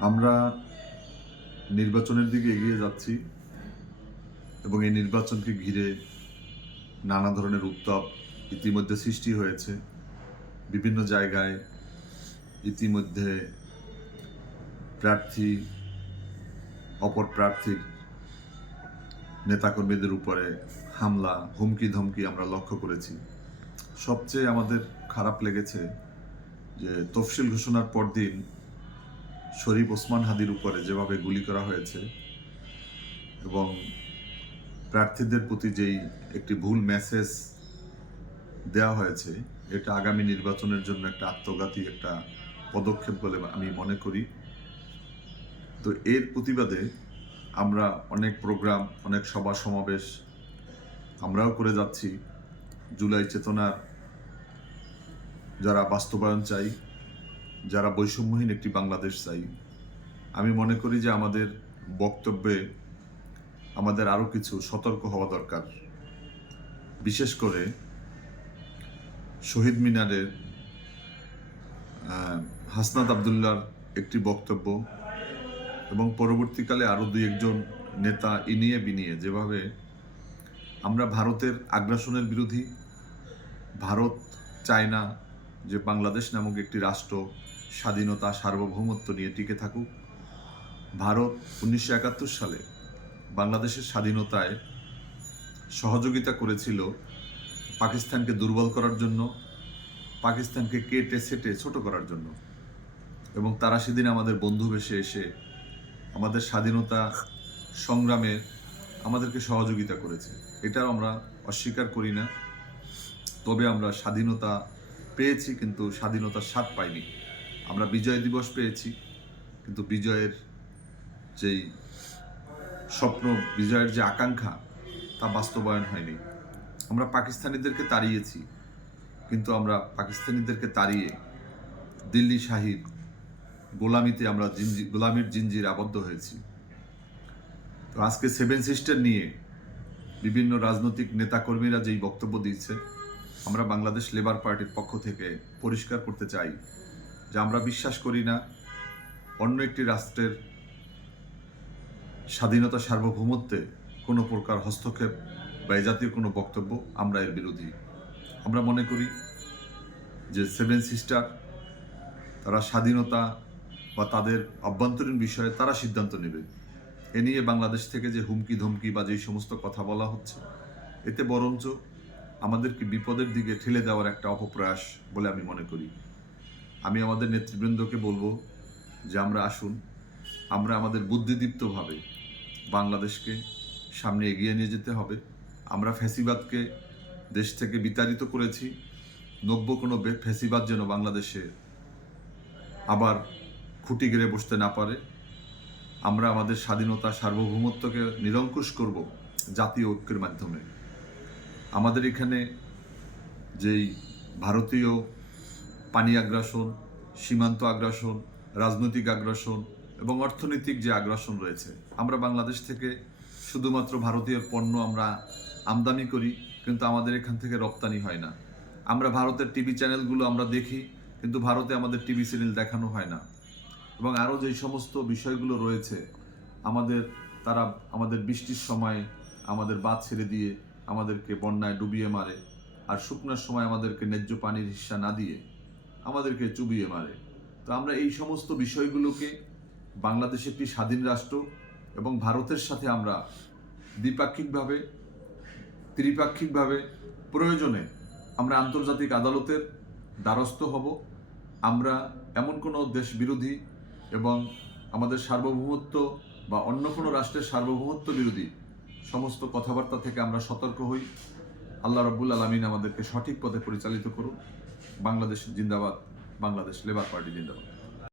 আমরা নির্বাচনের দিকে এগিয়ে যাচ্ছি এবং এই নির্বাচনকে ঘিরে নানা ধরনের উত্তাপ ইতিমধ্যে সৃষ্টি হয়েছে। বিভিন্ন জায়গায় ইতিমধ্যে প্রার্থী, অপর প্রার্থীর নেতাকর্মীদের উপরে হামলা হুমকি ধমকি আমরা লক্ষ্য করেছি। সবচেয়ে আমাদের খারাপ লেগেছে যে তফসিল ঘোষণার পরদিন শরীফ ওসমান হাদির উপরে যেভাবে গুলি করা হয়েছে এবং প্রার্থীদের প্রতি যেই একটি ভুল মেসেজ দেওয়া হয়েছে, এটা আগামী নির্বাচনের জন্য একটা আত্মঘাতী একটা পদক্ষেপ বলে আমি মনে করি। তো এর প্রতিবাদে আমরা অনেক প্রোগ্রাম অনেক সভা সমাবেশ আমরাও করে যাচ্ছি। জুলাই চেতনার যারা বাস্তবায়ন চাই, যারা বৈষম্যহীন একটি বাংলাদেশ চাই, আমি মনে করি যে আমাদের বক্তব্যে আমাদের আরও কিছু সতর্ক হওয়া দরকার। বিশেষ করে শহীদ মিনারের হাসনাত আবদুল্লার একটি বক্তব্য এবং পরবর্তীকালে আরও দুই একজন নেতা ইনিয়ে বিনিয়ে যেভাবে আমরা ভারতের আগ্রাসনের বিরোধী, ভারত চায় না যে বাংলাদেশ নামক একটি রাষ্ট্র স্বাধীনতা, সার্বভৌমত্ব নিয়ে টিকে থাকুক, ভারত উনিশশো একাত্তর সালে বাংলাদেশের স্বাধীনতায় সহযোগিতা করেছিল পাকিস্তানকে দুর্বল করার জন্য, পাকিস্তানকে কেটে সেটে ছোট করার জন্য। এবং তারা সেদিন আমাদের বন্ধু বেশে এসে আমাদের স্বাধীনতা সংগ্রামে আমাদেরকে সহযোগিতা করেছে। এটাও আমরা অস্বীকার করি না। তবে আমরা স্বাধীনতা পেয়েছি, কিন্তু স্বাধীনতার স্বাদ পাইনি। আমরা বিজয় দিবস পেয়েছি, কিন্তু বিজয়ের যেই স্বপ্ন, বিজয়ের যে আকাঙ্ক্ষা, তা বাস্তবায়ন হয়নি। আমরা পাকিস্তানিদেরকে তাড়িয়েছি, কিন্তু আমরা পাকিস্তানিদেরকে তাড়িয়ে দিল্লি শাহিদ গোলামিতে আমরা জিনজি, গোলামির জিনজির আবদ্ধ হয়েছি। তো আজকে সেভেন সিস্টার নিয়ে বিভিন্ন রাজনৈতিক নেতাকর্মীরা যেই বক্তব্য দিচ্ছে আমরা বাংলাদেশ লেবার পার্টির পক্ষ থেকে পরিষ্কার করতে চাই যে আমরা বিশ্বাস করি না অন্য একটি রাষ্ট্রের স্বাধীনতা সার্বভৌমত্বে কোনো প্রকার হস্তক্ষেপ বা এ জাতীয় কোনো বক্তব্য আমরা এর বিরোধী। আমরা মনে করি যে সেভেন সিস্টার তারা স্বাধীনতা বা তাদের অভ্যন্তরীণ বিষয়ে তারা সিদ্ধান্ত নেবে। এ নিয়ে বাংলাদেশ থেকে যে হুমকি ধমকি বা যেই সমস্ত কথা বলা হচ্ছে, এতে বরঞ্চ আমাদেরকে বিপদের দিকে ঠেলে দেওয়ার একটা অপপ্রয়াস বলে আমি মনে করি। আমি আমাদের নেতৃবৃন্দকে বলব যে আমরা আসুন, আমরা আমাদের বুদ্ধিদীপ্তভাবে বাংলাদেশকে সামনে এগিয়ে নিয়ে যেতে হবে। আমরা ফ্যাসিবাদকে দেশ থেকে বিতাড়িত করেছি। নব্য কোনো ফ্যাসিবাদ যেন বাংলাদেশে আবার খুঁটি গেড়ে বসতে না পারে। আমরা আমাদের স্বাধীনতা সার্বভৌমত্বকে নিরঙ্কুশ করব জাতীয় ঐক্যের মাধ্যমে। আমাদের এখানে যেই ভারতীয় পানি আগ্রাসন, সীমান্ত আগ্রাসন, রাজনৈতিক আগ্রাসন এবং অর্থনৈতিক যে আগ্রাসন রয়েছে, আমরা বাংলাদেশ থেকে শুধুমাত্র ভারতীয় পণ্য আমরা আমদানি করি, কিন্তু আমাদের এখান থেকে রপ্তানি হয় না। আমরা ভারতের টিভি চ্যানেলগুলো আমরা দেখি, কিন্তু ভারতে আমাদের টিভি চ্যানেল দেখানো হয় না। এবং আরও যেই সমস্ত বিষয়গুলো রয়েছে, আমাদের তারা আমাদের বৃষ্টির সময় আমাদের বাদ ছেড়ে দিয়ে আমাদেরকে বন্যায় ডুবিয়ে মারে আর শুকনার সময় আমাদেরকে ন্যায্য পানির হিস্সা না দিয়ে আমাদেরকে চুবিয়ে মারে। তো আমরা এই সমস্ত বিষয়গুলোকে বাংলাদেশ একটি স্বাধীন রাষ্ট্র এবং ভারতের সাথে আমরা দ্বিপাক্ষিকভাবে, ত্রিপাক্ষিকভাবে প্রয়োজনে আমরা আন্তর্জাতিক আদালতের দ্বারস্থ হব। আমরা এমন কোনো দেশ বিরোধী এবং আমাদের সার্বভৌমত্ব বা অন্য কোনো রাষ্ট্রের সার্বভৌমত্ব বিরোধী সমস্ত কথাবার্তা থেকে আমরা সতর্ক হই। আল্লাহ রব্বুল আলমিন আমাদেরকে সঠিক পথে পরিচালিত করুন বাংলাদেশ জিন্দাবাদ, বাংলাদেশ লেবার পার্টি জিন্দাবাদ।